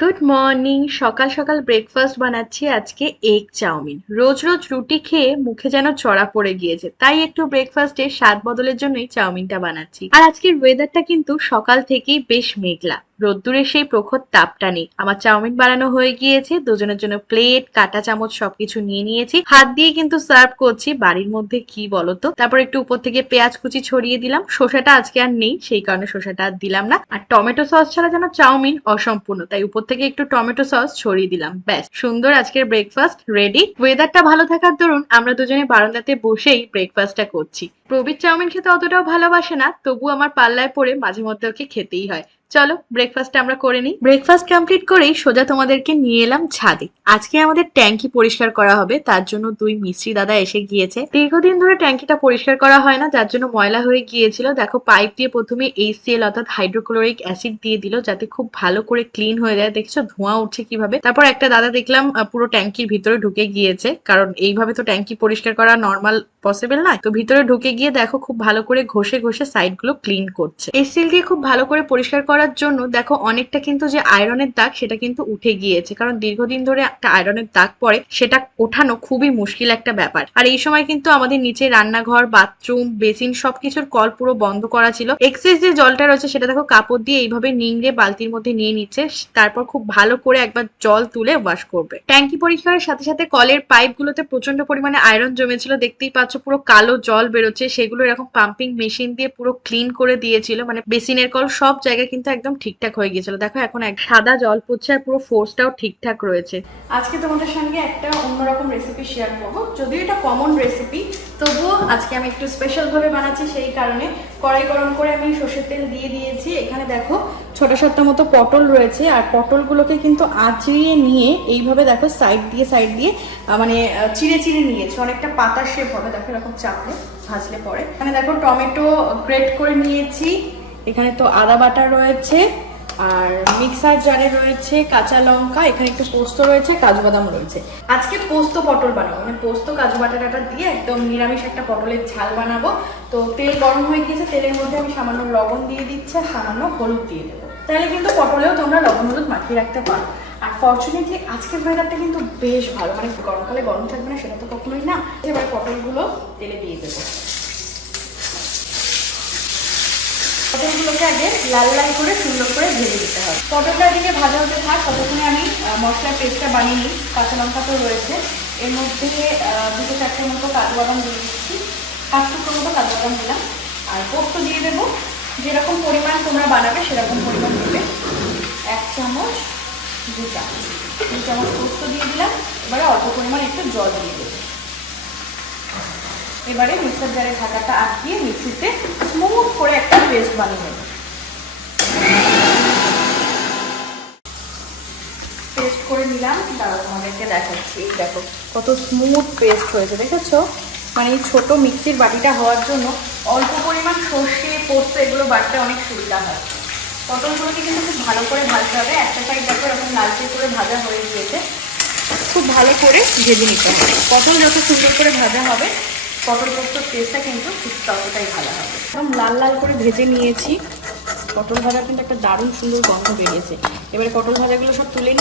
Good morning. সকাল সকাল breakfast বানাচ্ছি আজকে এগ চাউমিন। রোজ রোজ রুটি খেয়ে মুখে যেন চড়া পড়ে গিয়েছে, তাই একটু ব্রেকফাস্টে স্বাদ বদলের জন্যই চাউমিনটা বানাচ্ছি। আর আজকের ওয়েদারটা কিন্তু সকাল থেকেই বেশ মেঘলা, রোদ্দুরের সেই প্রখর তাপটা নেই। আমার চাউমিন বানানো হয়ে গিয়েছে, দুজনের জন্য প্লেট, কাঁটা চামচ সবকিছু নিয়ে নিয়েছি। হাত দিয়ে কিন্তু সার্ভ করছি, বাড়ির মধ্যে কি বলতো। তারপর একটু উপর থেকে পেঁয়াজ কুচি ছড়িয়ে দিলাম। শসাটা আজকে আর নেই, সেই কারণে শসাটা আর দিলাম না। আর টমেটো সস ছাড়া যেন চাউমিন অসম্পূর্ণ, তাই উপর থেকে একটু টমেটো সস ছড়িয়ে দিলাম। ব্যাস, সুন্দর আজকের ব্রেকফাস্ট রেডি। ওয়েদারটা ভালো থাকার দরুন আমরা দুজনে বারান্দাতে বসেই ব্রেকফাস্টটা করছি। প্রবীর চাউমিন খেতে অতটাও ভালোবাসে না, তবু আমার পাল্লায় পড়ে মাঝে মধ্যে ওকে খেতেই হয়। চলো ব্রেকফাস্টটা আমরা করে নিই। ব্রেকফাস্ট কমপ্লিট করেই সোজা তোমাদেরকে নিয়ে এলাম ছাদে। আজকে আমাদের ট্যাঙ্কি পরিষ্কার করা হবে, তার জন্য দুই মিস্ত্রি দাদা এসে গিয়েছে। দীর্ঘদিন ধরে ট্যাঙ্কিটা পরিষ্কার করা হয় না, যার জন্য ময়লা হয়ে গিয়েছিল। দেখো, পাইপ দিয়ে প্রথমে HCl অর্থাৎ হাইড্রোক্লোরিক অ্যাসিড দিয়ে দিল, যাতে খুব ভালো করে ক্লিন হয়ে যায়। দেখছো ধোঁয়া উঠছে কিভাবে। তারপর একটা দাদা দেখলাম পুরো ট্যাঙ্কির ভিতরে ঢুকে গিয়েছে, কারণ এইভাবে তো ট্যাঙ্কি পরিষ্কার করা নর্মাল পসিবল নয়। তো ভিতরে ঢুকে গিয়ে দেখো খুব ভালো করে ঘষে ঘষে সাইড গুলো ক্লিন করছে। HCl দিয়ে খুব ভালো করে পরিষ্কার করার জন্য দেখো অনেকটা কিন্তু যে আয়রনের দাগ সেটা কিন্তু উঠে গিয়েছে, কারণ দীর্ঘদিন ধরে একটা আয়রনের দাগ পড়ে, সেটা ওঠানো খুবই মুশকিল একটা ব্যাপার। আর এই সময় কিন্তু আমাদের নিচে রান্নাঘর, বাথরুম, বেসিন সবকিছুর কল পুরো বন্ধ করা ছিল। এক্সেস যে জলটা রয়েছে সেটা দেখো কাপড় দিয়ে এইভাবে নিংড়ে বালতির মধ্যে নিয়ে নিচ্ছে। তারপর খুব ভালো করে একবার জল তুলে ওয়াশ করবে। ট্যাঙ্কি পরিষ্কারের সাথে সাথে কলের পাইপ গুলোতে প্রচন্ড পরিমাণে আয়রন জমেছিল, দেখতেই পাচ্ছ পুরো কালো জল বেরোচ্ছে। সেগুলো এরকম পাম্পিং মেশিন দিয়ে পুরো ক্লিন করে দিয়েছিল, মানে বেসিনের কল সব জায়গায় কিন্তু একদম ঠিকঠাক হয়ে গিয়েছিল। দেখো এখন এক সাদা জল পড়ছে আর পুরো ফোর্সটাও ঠিকঠাক রয়েছে। আজকে তোমাদের সঙ্গে একটা অন্যরকম রেসিপি শেয়ার করবো, যদিও এটা কমন রেসিপি, তবুও আজকে আমি একটু স্পেশাল ভাবে বানাচ্ছি। সেই কারণে কড়াই গরম করে আমি সর্ষের তেল দিয়ে দিয়েছি। এখানে দেখো ছোট সাতটা মতো পটল রয়েছে, আর পটলগুলোকে কিন্তু আঁচড়িয়ে নিয়ে এইভাবে দেখো সাইড দিয়ে মানে চিড়ে চিড়ে নিয়েছে, অনেকটা পাতা শেপ হবে। দেখো এরকম চাপলে ভাজলে পরে। এখানে দেখো টমেটো গ্রেট করে নিয়েছি, এখানে তো আদা বাটা রয়েছে, আর মিক্সার জারে রয়েছে কাঁচা লঙ্কা, এখানে একটু পোস্ত রয়েছে, কাজু বাদাম রয়েছে। আজকে পোস্ত পটল বানাবো, মানে পোস্ত কাজু বাটাটা দিয়ে একদম নিরামিষ একটা পটলের ঝাল বানাবো। তো তেল গরম হয়ে গিয়েছে, তেলের মধ্যে আমি সামান্য লবণ দিয়ে দিচ্ছি আর সামান্য হলুদ দিয়ে দেবো। তাহলে কিন্তু পটলেও তোমরা লবণ হলুদ মাখিয়ে রাখতে পারো। আর ফর্চুনেটলি আজকের ওয়েদারটা কিন্তু বেশ ভালো, মানে গরমকালে গরম থাকবে না সেটা তো কখনোই না। এবার পটলগুলো তেলে দিয়ে দেবো। পটলগুলোকে আগে লাল লাল করে সুন্দর করে ভেজে দিতে হবে। পটলটা এদিকে ভাজা হতে থাক, ততক্ষণে আমি মশলার পেস্টটা বানিয়ে নিই। কাঁচা লঙ্কা তো রয়েছে, এর মধ্যে 2-4টের মতো কাজু বাদাম দিয়ে দিচ্ছি, 5 টুকরোর মতো কাজু বাদাম দিলাম। আর পোস্ত দিয়ে দেবো, যেরকম পরিমাণ তোমরা বানাবে সেরকম পরিমাণ দেবে। 1 চামচ 2 চামচ 2 চামচ পোস্ত দিয়ে দিলাম। এবারে অল্প পরিমাণ একটু জল দিয়ে দেবো। এবারে মিক্সার জারে ঢাকাটা আটকিয়ে মিক্সিতে স্মুথ করে একটা পেস্ট বানিয়ে নেব। পেস্ট করে নিলাম, তারপর তোমাদেরকে দেখাচ্ছি। দেখো কত স্মুথ পেস্ট হয়েছে, দেখেছো? মানে এই ছোট মিক্সির বাটিটা হওয়ার জন্য অল্প পরিমাণ সর্ষে, পোস্ত এগুলো বাটতে অনেক সুবিধা হয়। পটলগুলোকে কিন্তু খুব ভালো করে ভাজতে হবে। একটা সাইড দেখো এরকম লালচে করে ভাজা হয়ে গিয়েছে, খুব ভালো করে ভেজে নিতে হবে। পটল যত সুন্দর করে ভাজা হবে পটল পোস্তর টেস্টটা কিন্তু ঠিক ততটাই ভালো হবে। একদম লাল লাল করে ভেজে নিয়েছি। পটল ভাজার কিন্তু একটা দারুণ সুন্দর গন্ধ বেরিয়েছে। এবারে পটল ভাজাগুলো সব তুলে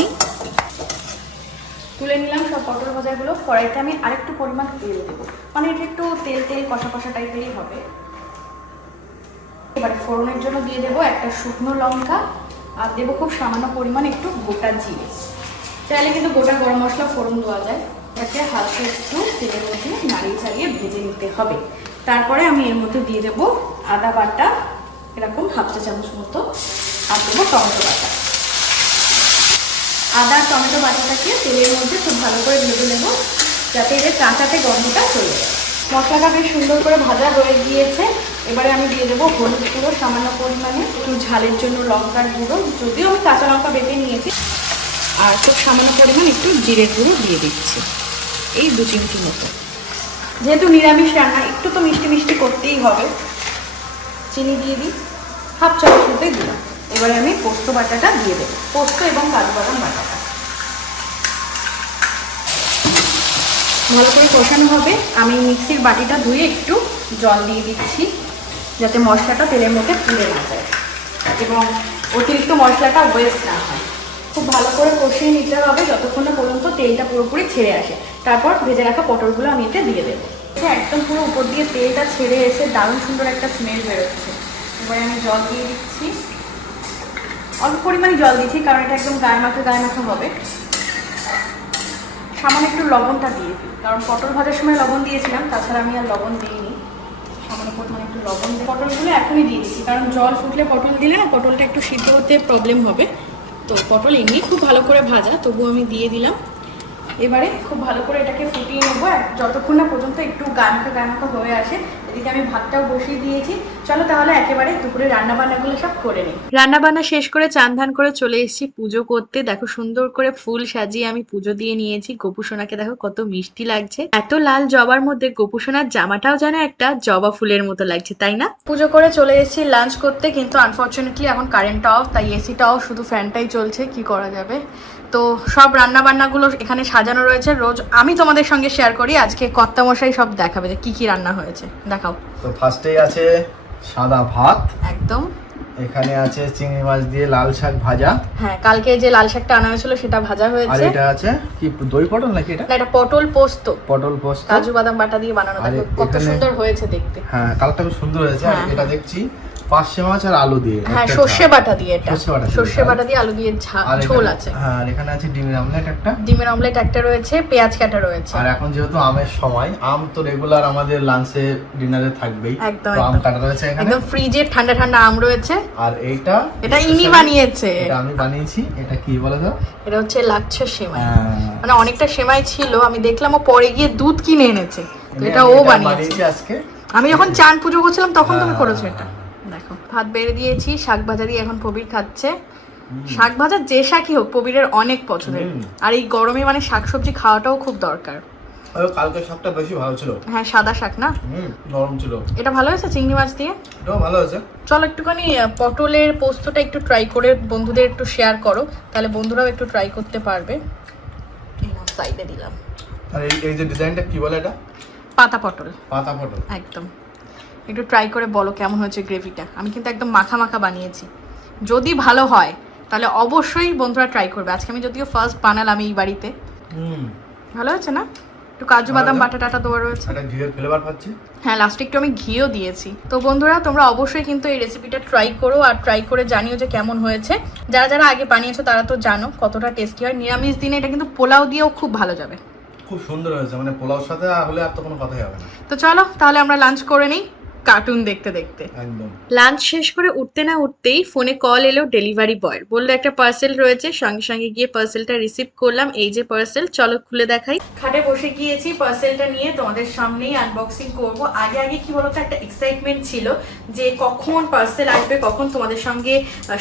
নিলাম সব পটল ভাজাগুলো। কড়াইতে আমি আরেকটু পরিমাণ তেল দেবো, মানে এটা একটু তেল তেল কষা কষা টাইপেরই হবে। এবারে ফোড়নের জন্য দিয়ে দেবো একটা শুকনো লঙ্কা, আর দেবো খুব সামান্য পরিমাণ একটু গোটা জিরে। চাইলে কিন্তু গোটা গরম মশলা ফোড়ন দেওয়া যায়। এটাকে হালকা একটু তেলের মধ্যে নাড়িয়ে চাড়িয়ে ভেজে নিতে হবে। তারপরে আমি এর মধ্যে দিয়ে দেবো আদা বাটা, এরকম 1/2 চা চামচ মতো, আর দেবো টমেটো বাটা। আদা টমেটো বাটাটাকে তেলের মধ্যে খুব ভালো করে ভেজে নেবো, যাতে এদের কাঁচাতে গন্ধটা চলে যায়। মশলাটা বেশ সুন্দর করে ভাজা হয়ে গিয়েছে। এবারে আমি দিয়ে দেবো হলুদ গুঁড়ো সামান্য পরিমাণে, একটু ঝালের জন্য লঙ্কার গুঁড়ো, যদিও আমি কাঁচা লঙ্কা বেটে নিয়েছি, আর খুব সামান্য পরিমাণ একটু জিরের গুঁড়ো দিয়ে দিচ্ছি, এই 2 চিমটি মতো। যেহেতু নিরামিষ রান্না একটু তো মিষ্টি মিষ্টি করতেই হবে। চিনি দিয়ে দিই, 1/2 চামচ মতোই দিলাম। এবারে আমি পোস্ত বাটাটা দিয়ে দেবো, পোস্ত এবং কাজু বাদাম বাটাটা ভালো করে কষানো হবে। আমি মিক্সির বাটিটা ধুয়ে একটু জল দিয়ে দিচ্ছি, যাতে মশলাটা তেলের মধ্যে পুড়ে না যায় এবং অতিরিক্ত মশলাটা ওয়েস্ট না হয়। খুব ভালো করে কষিয়ে নিতে হবে যতক্ষণ না পর্যন্ত তেলটা পুরোপুরি ছেড়ে আসে। তারপর ভেজে রাখা পটলগুলো আমি এতে দিয়ে দেবো। একদম পুরো উপর দিয়ে তেলটা ছেড়ে এসে দারুণ সুন্দর একটা স্মেল বেরোচ্ছে। এবারে আমি জল দিয়ে দিচ্ছি, অল্প পরিমাণে জল দিচ্ছি কারণ এটা একদম গায়ে মাখা হবে। সামান্য একটু লবণটা দিয়ে দিই, কারণ পটল ভাজার সময় লবণ দিয়েছিলাম, তাছাড়া আমি আর লবণ দিইনি। সামান্য পরিমাণে একটু লবণ দিয়ে পটলগুলো এখনই দিয়ে দিচ্ছি, কারণ জল ফুটলে পটল দিলে না পটলটা একটু সিদ্ধ হতে প্রবলেম হবে। তো পটল এমনি খুব ভালো করে ভাজা, তবুও আমি দিয়ে দিলাম। এবারে খুব ভালো করে এটাকে ফুটিয়ে নেবো যতক্ষণ না পর্যন্ত একটু গায়ে মাখা হয়ে আসে। এদিকে আমি ভাতটাও বসিয়ে দিয়েছি। চলো তাহলে একেবারে দুপুরে রান্নাবান্নাগুলো সব করে নিই। রান্নাবান্না শেষ করে চান ধান করে চলে এসেছি পুজো করতে। দেখো সুন্দর করে ফুল সাজিয়ে আমি পুজো দিয়ে নিয়েছি। গোপুসোনাকে দেখো কত মিষ্টি লাগছে। এত লাল জবার মধ্যে গোপুসোনার জামাটাও যেন একটা জবা ফুলের মতো লাগছে, তাই না? পুজো করে চলে এসেছি লাঞ্চ করতে, কিন্তু আনফর্চুনেটলি এখন কারেন্টটা অফ, তাই এসিটাও শুধু ফ্যানটাই চলছে। কি করা যাবে? তো সব রান্নাবান্নাগুলো এখানে সাজানো রয়েছে। রোজ আমি তোমাদের সঙ্গে শেয়ার করি, আজকে কর্তামশাই সব দেখাবে যে কি রান্না হয়েছে। দেখাও। তো ফার্স্টেই আছে সাদা ভাত, একদম। এখানে আছে চিংড়ি মাছ দিয়ে লাল শাক ভাজা। হ্যাঁ, কালকে যে লাল শাকটা আনা হয়েছিল সেটা ভাজা হয়েছে। আর এটা আছে কি দই পটল নাকি এটা? না, এটা পটল পোস্ত। পটল পোস্ত কাজু বাদাম বাটা দিয়ে বানানো। দেখো কত সুন্দর হয়েছে দেখতে। হ্যাঁ, কালারটা খুব সুন্দর হয়েছে। আর এটা দেখছি পার্শে মাছ আর আলু দিয়ে। হ্যাঁ, সর্ষে বাটা দিয়ে। এটা সর্ষে বাটা দিয়ে আলু দিয়ে ঝোল আছে। হ্যাঁ, আর এখানে আছে ডিমের অমলেট একটা রয়েছে, পেঁয়াজ কাটা রয়েছে। আর এখন যেহেতু আমের সময়, আম তো রেগুলার আমাদের লাঞ্চে ডিনারে থাকবেই। তো আম কাটা রয়েছে এখানে, একদম ফ্রিজে ঠান্ডা আম রয়েছে। আর এটা ইনি বানিয়েছে। এটা আমি বানিয়েছি। এটা কি বলো তো? এটা হচ্ছে লাচ্ছা সেমাই। মানে অনেকটা সেমাই ছিল, আমি দেখলাম ও পরে গিয়ে দুধ কিনে এনেছে, তো এটা ও বানিয়েছে আজকে। আমি যখন চান পুজো করছিলাম তখন তুমি করেছো এটা। দেখো ভাত বেড়ে দিয়েছি, শাক ভাজা দিয়ে এখন প্রবীর খাচ্ছে। শাক ভাজা যে শাকই হোক প্রবীরের অনেক পছন্দের, আর এই গরমে মানে শাকসবজি খাওয়াটাও খুব দরকার। কালকে শাকটা বেশি ভালো ছিল। হ্যাঁ, সাদা শাক না, নরম ছিল। এটা ভালো হয়েছে চিংড়ি মাছ দিয়ে। এটাও ভালো হয়েছে। চলো একটুখানি পটলের পোস্তটা একটু ট্রাই করে বন্ধুদের একটু শেয়ার করো, তাহলে বন্ধুরাও একটু ট্রাই করতে পারবে। সাইডে দিলাম। আর এই যে ডিজাইনটা কি বলে এটা? পাতা পটল। পাতা পটল একদম। একটু ট্রাই করে বলো কেমন হয়েছে গ্রেভিটা। আমি কিন্তু একদম মাখা বানিয়েছি। যদি ভালো হয় তাহলে অবশ্যই বন্ধুরা ট্রাই করবে। আজকে আমি যদিও ফার্স্ট বানালাম এই বাড়িতে। ভালো হয়েছে না? একটু কাজু বাদাম বাটা টাটা দেওয়া রয়েছে। এটা ঘিয়ের ফ্লেভার পাচ্ছি। হ্যাঁ, লাস্টে একটু আমি ঘিও দিয়েছি। তো বন্ধুরা তোমরা অবশ্যই কিন্তু এই রেসিপিটা ট্রাই করো, আর ট্রাই করে জানিও যে কেমন হয়েছে। যারা আগে বানিয়েছো তারা তো জানো কতটা টেস্টি হয়। নিরামিষ দিনে এটা কিন্তু পোলাও দিয়েও খুব ভালো যাবে। খুব সুন্দর হয়েছে, মানে পোলাওর সাথে হলে আর তো কোনো কথাই হবে না। তো চলো তাহলে আমরা লাঞ্চ করে নিই কার্টুন দেখতে। একদম। লাঞ্চ শেষ করে উঠতে না উঠতেই ফোনে কল এলো ডেলিভারি বয়ের। বললো একটা পার্সেল রয়েছে, সঙ্গে গিয়ে পার্সেলটা রিসিভ করলাম। এই যে পার্সেল, চলো খুলে দেখাই। খাটে বসে গিয়েছি, পার্সেলটা নিয়ে তোমাদের সামনেই আনবক্সিং করব। আগে কি বলতো, একটা এক্সাইটমেন্ট ছিল যে কখন পার্সেল আসবে, কখন তোমাদের সঙ্গে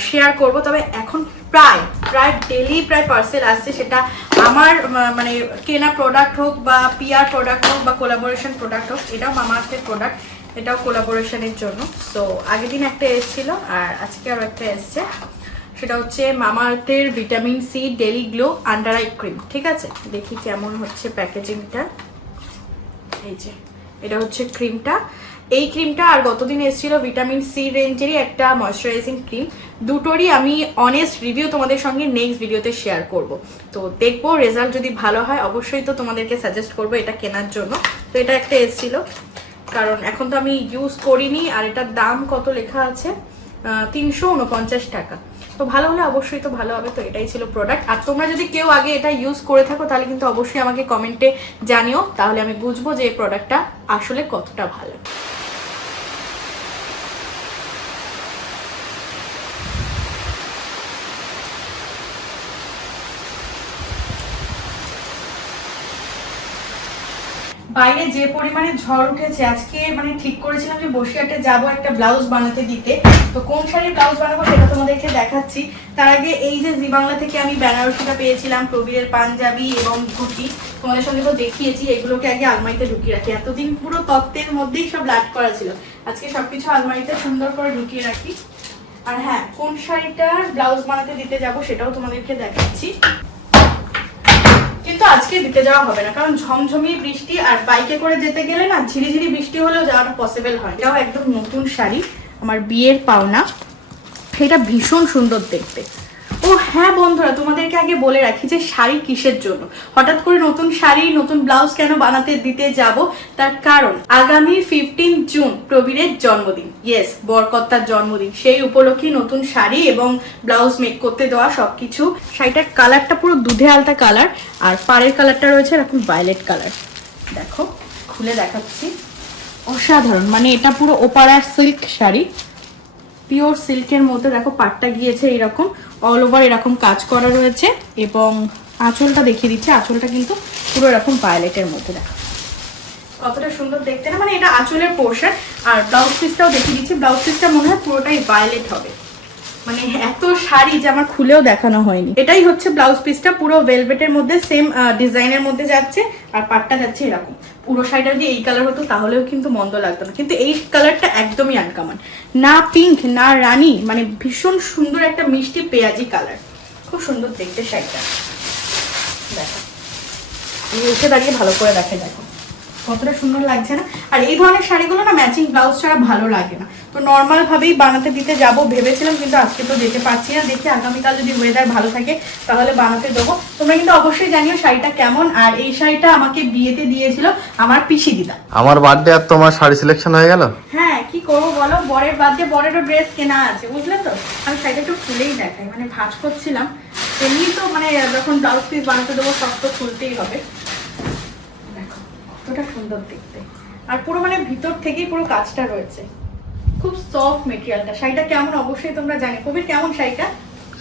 শেয়ার করব। তবে এখন প্রায় ডেলি পার্সেল আসছে, সেটা আমার মানে কেনা প্রোডাক্ট হোক বা পিআর প্রোডাক্ট হোক বা কোলাবোরেশন প্রোডাক্ট হোক। এটাও মামা আর্থের প্রোডাক্ট, এটাও কোলাবোরেশনের জন্য। তো আগের দিন একটা এসেছিল আর আজকে আরও একটা এসছে। সেটা হচ্ছে মামা আর্থের vitamin C daily glow under eye cream. ঠিক আছে, দেখি কেমন হচ্ছে প্যাকেজিংটা। এই যে এটা হচ্ছে ক্রিমটা। এই ক্রিমটা আর গতদিন এসেছিল ভিটামিন সি রেঞ্জেরই একটা ময়শ্চারাইজিং ক্রিম। দুটোরই আমি অনেস্ট রিভিউ তোমাদের সঙ্গে নেক্সট ভিডিওতে শেয়ার করব। তো দেখবো রেজাল্ট যদি ভালো হয় অবশ্যই তো তোমাদেরকে সাজেস্ট করবো এটা কেনার জন্য। তো এটা একটা এসেছিল, কারণ এখন তো আমি ইউজ করিনি। আর এটার দাম কত লেখা আছে, 349 টাকা। তো ভালো হলে অবশ্যই তো ভালো হবে। তো এটাই ছিল প্রোডাক্ট। আর তোমরা যদি কেউ আগে এটা ইউজ করে থাকো তাহলে কিন্তু অবশ্যই আমাকে কমেন্টে জানিও, তাহলে আমি বুঝবো যে এই প্রোডাক্টটা আসলে কতটা ভালো। বাইরে যে পরিমাণে ঝড় উঠেছে, আজকে মানে ঠিক করেছিলাম যে বসিরহাটে যাবো একটা ব্লাউজ বানাতে দিতে। তো কোন শাড়ির ব্লাউজ বানাবো সেটা তোমাদেরকে দেখাচ্ছি। তার আগে এই যে জি বাংলা থেকে আমি বেনারসিটা পেয়েছিলাম, প্রবীরের পাঞ্জাবি এবং ধুতি, তোমাদের সঙ্গে তো দেখিয়েছি। এগুলোকে আগে আলমারিতে ঢুকিয়ে রাখি। এতদিন পুরো তত্ত্বের মধ্যেই সব লাট করা ছিল, আজকে সবকিছু আলমারিতে সুন্দর করে ঢুকিয়ে রাখি। আর হ্যাঁ, কোন শাড়িটার ব্লাউজ বানাতে দিতে যাব সেটাও তোমাদেরকে দেখাচ্ছি। কিন্তু আজকে দিতে যাওয়া হবে না, কারণ ঝমঝমি বৃষ্টি, আর বাইকে করে যেতে গেলে না ঝিরিঝিরি বৃষ্টি হলেও যাওয়াটা পসিবল হয়। এটাও একদম নতুন শাড়ি, আমার বিয়ের পাওনা। এটা ভীষণ সুন্দর দেখতে, ও হ্যাঁ বন্ধুরা, তোমাদেরকে আগে বলে রাখি যে শাড়ি কিসের জন্য, হঠাৎ করে নতুন শাড়ি নতুন ব্লাউজ কেন বানাতে দিতে যাব, তার কারণ আগামী 15 জুন প্রবীরের জন্মদিন। ইয়েস, বরকর্তার জন্মদিন। সেই উপলক্ষে নতুন শাড়ি এবং ব্লাউজ মেক করতে দেওয়া সবকিছু। শাড়িটার কালারটা পুরো দুধে আলতা কালার, আর পাড়ের কালারটা রয়েছে এরকম ভায়োলেট কালার। দেখো খুলে দেখাচ্ছি, অসাধারণ। মানে এটা পুরো ওপারার সিল্ক শাড়ি, পিওর সিল্কের মধ্যে। দেখো পাটটা গিয়েছে এরকম, অল ওভার এরকম কাজ করা রয়েছে, এবং আঁচলটা দেখিয়ে দিচ্ছে। আঁচলটা কিন্তু পুরো এরকম ভায়োলেটের মধ্যে। দেখো কতটা সুন্দর দেখতে না, মানে এটা আঁচলের পোর্শন। আর ব্লাউজ পিসটাও দেখিয়ে দিচ্ছি, ব্লাউজ পিসটা মনে হয় পুরোটাই ভায়োলেট হবে। মানে এত শাড়ি যে আমার খুলেও দেখানো হয়নি। এটাই হচ্ছে ব্লাউজ পিসটা, পুরো ভেলভেটের মধ্যে সেম ডিজাইনের মধ্যে যাচ্ছে, আর পাটটা যাচ্ছে এরকম। পুরো শাড়িটা যদি এই কালার হতো তাহলেও কিন্তু মন্দ লাগতো না, কিন্তু এই কালারটা একদমই আনকমন, না পিঙ্ক না রানী, মানে ভীষণ সুন্দর একটা মিষ্টি পেঁয়াজি কালার। খুব সুন্দর দেখতে শাড়িটা। দেখো আমি উঠে দাঁড়িয়ে ভালো করে দেখে, দেখো কতটা সুন্দর লাগছে না। আর এই ধরনের শাড়িগুলো না ম্যাচিং ব্লাউজ ছাড়া ভালো লাগে না, তো নর্মাল ভাবেই বানাতে দিতে যাব ভেবেছিলাম, কিন্তু আজকে তো যেতে পারছি না। দেখি আগামীকাল যদি ওয়েদার ভালো থাকে তাহলে বানাতে দেবো। তোমরা কিন্তু অবশ্যই জানিও শাড়িটা কেমন। আর এই শাড়িটা আমাকে বিয়েতে দিয়েছিল আমার পিসি দিদা। আমার বার্থডে আর তোমার শাড়ি সিলেকশন হয়ে গেল। হ্যাঁ কি করবো বলো, বরের বার্থডে, বরেরও ড্রেস কেনা আছে, বুঝলে তো। আমি শাড়িটা একটু খুলেই দেখাই, মানে ভাঁজ করছিলাম। এমনি তো মানে যখন ব্লাউজ পিস বানাতে দেবো সব তো খুলতেই হবে। কতটা সুন্দর দেখতে, আর পুরো মানে ভিতর থেকেই পুরো কাজটা রয়েছে। খুব সফট মেটেরিয়ালটা। শাড়িটা কেমন অবশ্যই তোমরা জানি। কবির কেমন শাড়িটা?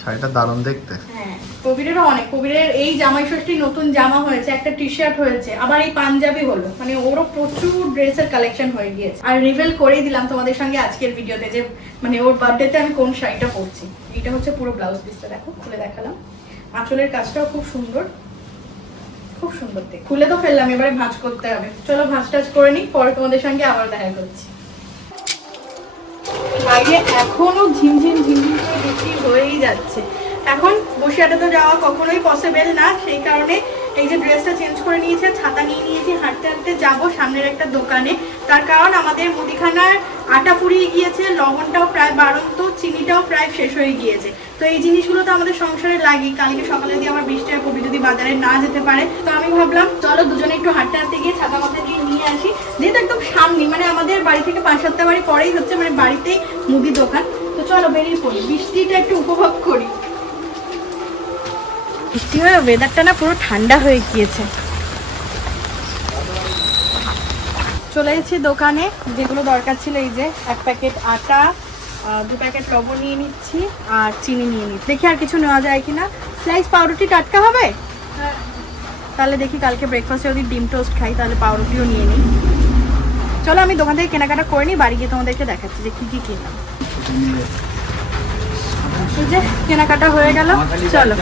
শাড়িটা দারুণ দেখতে। হ্যাঁ কবিরেরও অনেক। কবিরের এই জামাই ষষ্ঠী নতুন জামা হয়েছে, একটা টি শার্ট হয়েছে, আবার এই পাঞ্জাবি হলো, মানে ওরও প্রচুর ড্রেসের কালেকশন হয়ে গিয়েছে। আর রিভিল করেই দিলাম তোমাদের সঙ্গে আজকের ভিডিওতে যে মানে ওর বার্থডেতে আমি কোন শাড়িটা পরছি। এটা হচ্ছে পুরো ব্লাউজ পিসটা, দেখো খুলে দেখালাম। আঁচলের কাজটাও খুব সুন্দর, খুব সুন্দর দেখে। খুলে তো ফেললাম, এবারে ভাঁজ করতে হবে। চলো ভাঁজ টাজ করে নিই, পরে তোমাদের সঙ্গে আবার দেখা করছি। বাইরে এখনো ঝিমঝিম ঝিমঝিম করে বৃষ্টি হয়েই যাচ্ছে। এখন বসিরহাটে তো যাওয়া কখনোই পসিবল না, সেই কারণে এই যে ড্রেসটা চেঞ্জ করে নিয়েছে, ছাতা নিয়ে নিয়েছি, হাঁটতে হাঁটতে যাবো সামনের একটা দোকানে। তার কারণ আমাদের মুদিখানার আটা ফুরিয়ে গিয়েছে, লবণটাও প্রায় বাড়ন্ত, চিনিটাও প্রায় শেষ হয়ে গিয়েছে। তো এই জিনিসগুলো তো আমাদের সংসারে লাগি। কালকে সকালে যদি আমার বৃষ্টি হয়, কবি যদি বাজারে না যেতে পারে, তো আমি ভাবলাম চলো দুজনে একটু হাঁটতে হাঁটতে গিয়ে ছাতা মাথা দিয়ে নিয়ে আসি। যেহেতু একদম সামনে, মানে আমাদের বাড়ি থেকে 5-7টা বাড়ি পরেই হচ্ছে মানে বাড়িতেই মুদি দোকান। তো চলো বেরিয়ে পড়ি, বৃষ্টিটা একটু উপভোগ করি। বৃষ্টি হয়ে ওয়েদারটা না পুরো ঠান্ডা হয়ে গিয়েছে। চলে এসেছি দোকানে, যেগুলো দরকার ছিল এই যে 1 প্যাকেট আটা, 2 প্যাকেট লবণ নিয়ে নিচ্ছি, আর চিনি নিয়ে নিচ্ছি। দেখি আর কিছু নেওয়া যায় কিনা। স্লাইস পাউরুটি টাটকা হবে? তাহলে দেখি কালকে ব্রেকফাস্টে যদি ডিম টোস্ট খাই তাহলে পাউরুটিও নিয়ে নিই। চলো আমি দোকান থেকে কেনাকাটা করে নিই, বাড়ি গিয়ে তোমাদেরকে দেখাচ্ছি যে কি কি কিনলাম। এই যে কেনাকাটা হয়ে গেল, চলো।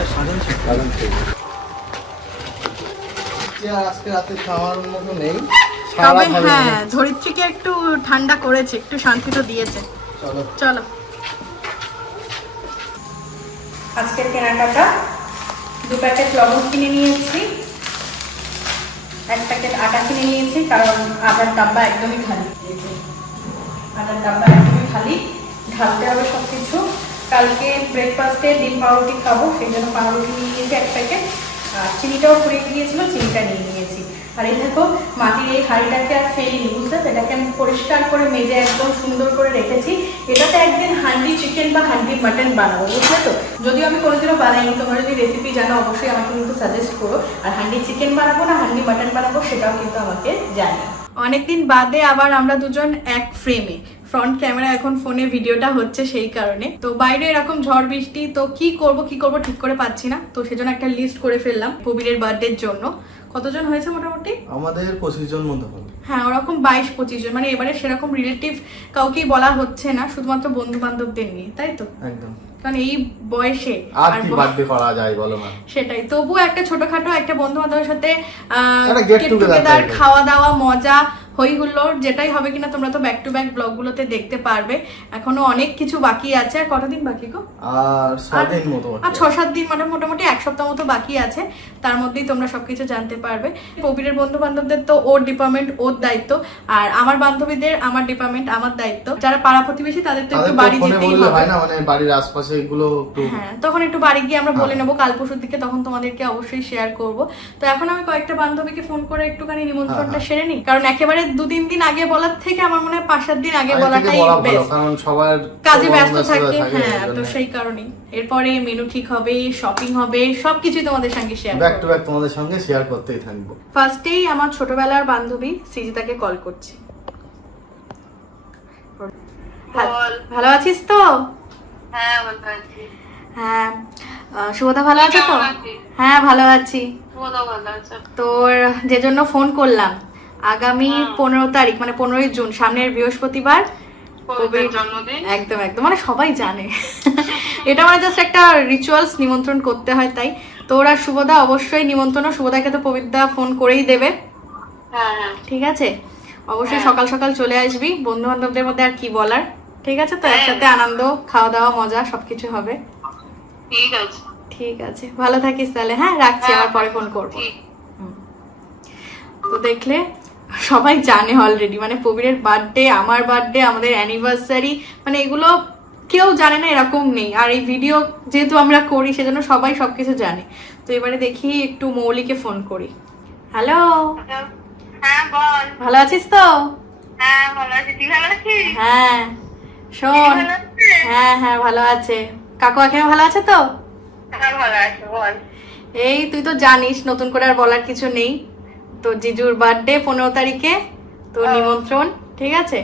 আজকে রাতে খাওয়ার মতো নেই, তবে হ্যাঁ ধরিত্রীকে একটু ঠান্ডা করেছে, একটু শান্তি তো দিয়েছে। চলো চলো আজকের কেনাকাটা, 2 প্যাকেট লবণ কিনে নিয়েছি, 1 প্যাকেট আটা কিনে নিয়েছি, কারণ আটার ডাব্বা একদমই খালি। আটার ডাব্বা একদমই খালি, ঢালতে হবে সবকিছু। কালকে ব্রেকফাস্টে ডিম পাউরুটি খাবো, সেই জন্য পাউরুটি নিয়ে নিয়েছি 1 প্যাকেট। আর চিনিটাও ফুরিয়ে গিয়েছিল, চিনিটা নিয়ে নিয়েছি। আর এই দেখো মাটির এই হাঁড়িটাকে আর ফেলিনি, বুঝলে তো। এটাকে আমি পরিষ্কার করে মেজে একদম সুন্দর করে রেখেছি। এটাতে একদিন হান্ডি চিকেন বা হান্ডি মাটন বানাবো, বুঝলে তো। যদিও আমি কোনোদিনও বানাইনি, তোমরা যদি রেসিপি জানো অবশ্যই আমাকে কিন্তু সাজেস্ট করো। আর হান্ডি চিকেন বানাবো না হান্ডি মাটন বানাবো সেটাও কিন্তু আমাকে জানিও। অনেকদিন বাদে আবার আমরা দুজন এক ফ্রেমে, ফ্রন্ট ক্যামেরা এখন ফোনে ভিডিওটা হচ্ছে সেই কারণে। তো বাইরে এরকম ঝড় বৃষ্টি, তো কি করব ঠিক করে পাচ্ছি না। তো সেজন্য একটা লিস্ট করে ফেললাম কবিরের বার্থডের জন্য। কতজন হয়েছে মোটামুটি? আমাদের 25 জন মতো হলো। হ্যাঁ ওরকম 22-25 জন, মানে এবারে সেরকম রিলেটিভ কাউকেই বলা হচ্ছে না, শুধুমাত্র বন্ধু বান্ধবদের নিয়ে, তাই তো। একদম, কারণ এই বয়সে আর কি বার্থডে করা যায় বলো না। সেটাই, তবু একটা ছোটখাটো একটা বন্ধু বান্ধবের সাথে একটা গেট টুগেদার, খাওয়া দাওয়া, মজা, হই হুল্লোড় যেটাই হবে কিনা তোমরা তো ব্যাক টু ব্যাক ব্লগগুলোতে দেখতে পারবে। এখনো অনেক কিছু বাকি আছে। আর কতদিন বাকি গো? আর 6 দিন মতো, আর 6-7 দিন, মানে মোটামুটি 1 সপ্তাহ মতো বাকি আছে। তার মধ্যেই তোমরা সবকিছু জানতে পারবে। কবিরের বন্ধু বান্ধবদের তো ওর ডিপার্টমেন্ট ওর দায়িত্ব, আর আমার বান্ধবীদের আমার ডিপার্টমেন্ট আমার দায়িত্ব। যারা পাড়া প্রতিবেশী তাদের তো একটু বাড়ি যেতেই হবে, হয় না, মানে বাড়ির আশপাশে এগুলো একটু, হ্যাঁ তখন একটু বাড়ি গিয়ে আমরা বলে নেবো কাল পরশুর দিকে, তখন তোমাদেরকে অবশ্যই শেয়ার করব। তো এখন আমি কয়েকটা বান্ধবীকে ফোন করে একটুখানি নিমন্ত্রণটা সেরে নিই, কারণ একেবারে 2-3 দিন আগে বলার থেকে আমার মনে হয় 5-7 দিন আগে বলাটাই বেস্ট, কারণ সবার কাজে ব্যস্ত থাকে। হ্যাঁ, তো সেই কারণেই এরপরে মেনু ঠিক হবে, শপিং হবে, সবকিছুই তোমাদের সঙ্গে শেয়ার করব, ব্যাক টু ব্যাক তোমাদের সঙ্গে শেয়ার করতেই থাকবো। ফার্স্টেই আমার ছোটবেলার বান্ধবী সৃজিতাকে কল করছি। ভালো আছিস তো? হ্যাঁ ভালো আছি। হ্যাঁ, শুভদা ভালো আছে তো? হ্যাঁ ভালো আছি। তোর যে জন্য ফোন করলাম, আগামী 15 তারিখ মানে 15ই জুন, সামনের বৃহস্পতিবার কবির জন্মদিন। একদম একদম, মানে সবাই জানে এটা মানে জাস্ট একটা রিচুয়ালস, নিমন্ত্রণ করতে হয় তাই। তোর আর শুভদা অবশ্যই নিমন্ত্রণ, শুভদাকে তো পবিত্রা ফোন করেই দেবে। ঠিক আছে, অবশ্যই সকাল সকাল চলে আসবি, বন্ধু বান্ধবদের মধ্যে আর কি বলার। ঠিক আছে, তো একসাথে আনন্দ, খাওয়া দাওয়া, মজা সবকিছু হবে। ঠিক আছে, ঠিক আছে, ভালো থাকিস তাহলে। হ্যাঁ রাখছি, আবার পরে ফোন করবো। তো দেখলে সবাই জানে অলরেডি, মানে প্রবীরের বার্থডে, আমার বার্থডে, আমাদের অ্যানিভার্সারি, মানে এগুলো কেউ জানে না এরকম নেই। আর এই ভিডিও যেহেতু আমরা করি সেজন্য সবাই সবকিছু জানে। তো এবারে দেখি একটু মৌলিকে ফোন করি। হ্যালো, হ্যাঁ বল। ভালো আছিস তো? হ্যাঁ ভালো আছি, তুই ভালো আছিস? হ্যাঁ শোন, হ্যাঁ হ্যাঁ ভালো আছে। কাকু কাকিমা ভালো আছে তো? হ্যাঁ ভালো আছে, বল। এই তুই তো জানিস, নতুন করে আর বলার কিছু নেই। তো জিজুর বার্থডে 15 তারিখে, তো নিমন্ত্রণ। ঠিক আছে,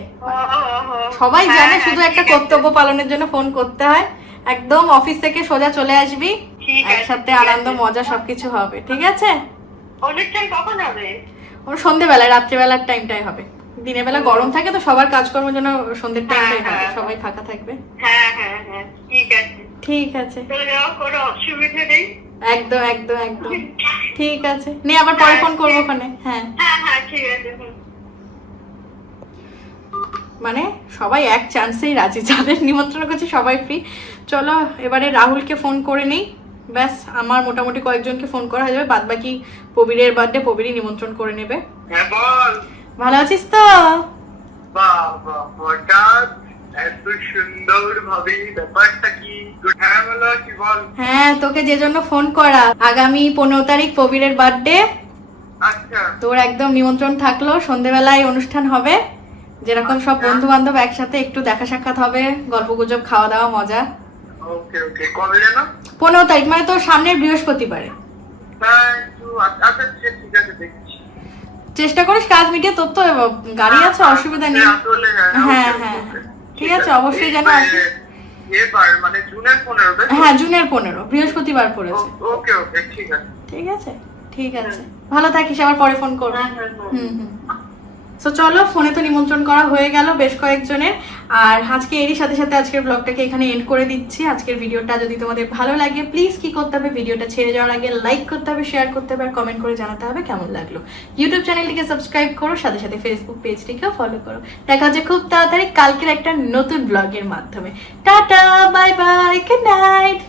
সবাই জানে, শুধু একটা কর্তব্য পালনের জন্য ফোন করতে হয়। একদম অফিস থেকে সোজা চলে আসবি, একসাথে আনন্দ মজা সবকিছু হবে। ঠিক আছে, অনুষ্ঠান কখন হবে? সন্ধ্যেবেলায়, রাত্রিবেলার টাইমটাই হবে। দিনের বেলা গরম থাকে তো সবার কাজকর্মের জন্য সন্ধ্যের টাইমটাই হবে, সবাই ফাঁকা থাকবে। হ্যাঁ হ্যাঁ হ্যাঁ, ঠিক আছে ঠিক আছে, কোনো অসুবিধা নেই। একদম একদম একদম ঠিক আছে, নে আবার পরে ফোন করবো ওখানে। হ্যাঁ হ্যাঁ হ্যাঁ ঠিক আছে। মানে সবাই এক চান্সেই রাজি, যাদের নিমন্ত্রণ করছে সবাই ফ্রি। চলো এবারে রাহুলকে ফোন করে নেই, ব্যাস আমার মোটামুটি কয়েকজনকে ফোন করা হয়ে যাবে, বাদ বাকি প্রবীরের বার্থডে প্রবীরই নিমন্ত্রণ করে নেবে। হ্যাঁ বল। ভালো আছিস তো? বাবা হঠাৎ এত সুন্দর ভাবে ব্যাপারটা কি? হ্যাঁ ভালো আছি, বল। হ্যাঁ, তোকে যে জন্য ফোন করা, আগামী 15 তারিখ প্রবীরের বার্থডে। আচ্ছা, তোর একদম নিমন্ত্রণ থাকলো, সন্ধ্যেবেলায় অনুষ্ঠান হবে, যেরকম সব বন্ধু বান্ধব একসাথে একটু দেখা সাক্ষাৎ হবে, গল্প গুজব, খাওয়া দাওয়া, মজা। ওকে ওকে, কবে যেন? 15 তারিখ মানে তোর সামনের বৃহস্পতিবারে। হ্যাঁ আচ্ছা ঠিক আছে, দেখছি। চেষ্টা করিস কাজ মিটিয়ে, তোর তো গাড়ি আছে, অসুবিধা নেই। হ্যাঁ হ্যাঁ ঠিক আছে, অবশ্যই যেন আসিস। মানে জুনের 15? হ্যাঁ জুনের 15, বৃহস্পতিবার পড়েছে। ওকে ওকে, ঠিক আছে। ঠিক আছে ঠিক আছে, ভালো থাকিস, আবার পরে ফোন করবো। হুম হুম। তো চলো, ফোনে তো নিমন্ত্রণ করা হয়ে গেল বেশ কয়েকজনের। আর আজকে এরই সাথে সাথে আজকের ব্লগটাকে এখানে এন্ড করে দিচ্ছি। আজকের ভিডিওটা যদি তোমাদের ভালো লাগে, প্লিজ কি করতে হবে, ভিডিওটা ছেড়ে যাওয়ার আগে লাইক করতে হবে, শেয়ার করতে হবে, আর কমেন্ট করে জানাতে হবে কেমন লাগলো। ইউটিউব চ্যানেলটিকে সাবস্ক্রাইব করো, সাথে সাথে ফেসবুক পেজটিকেও ফলো করো। দেখা হচ্ছে খুব তাড়াতাড়ি কালকের একটা নতুন ব্লগের মাধ্যমে। Tata, bye bye, good night.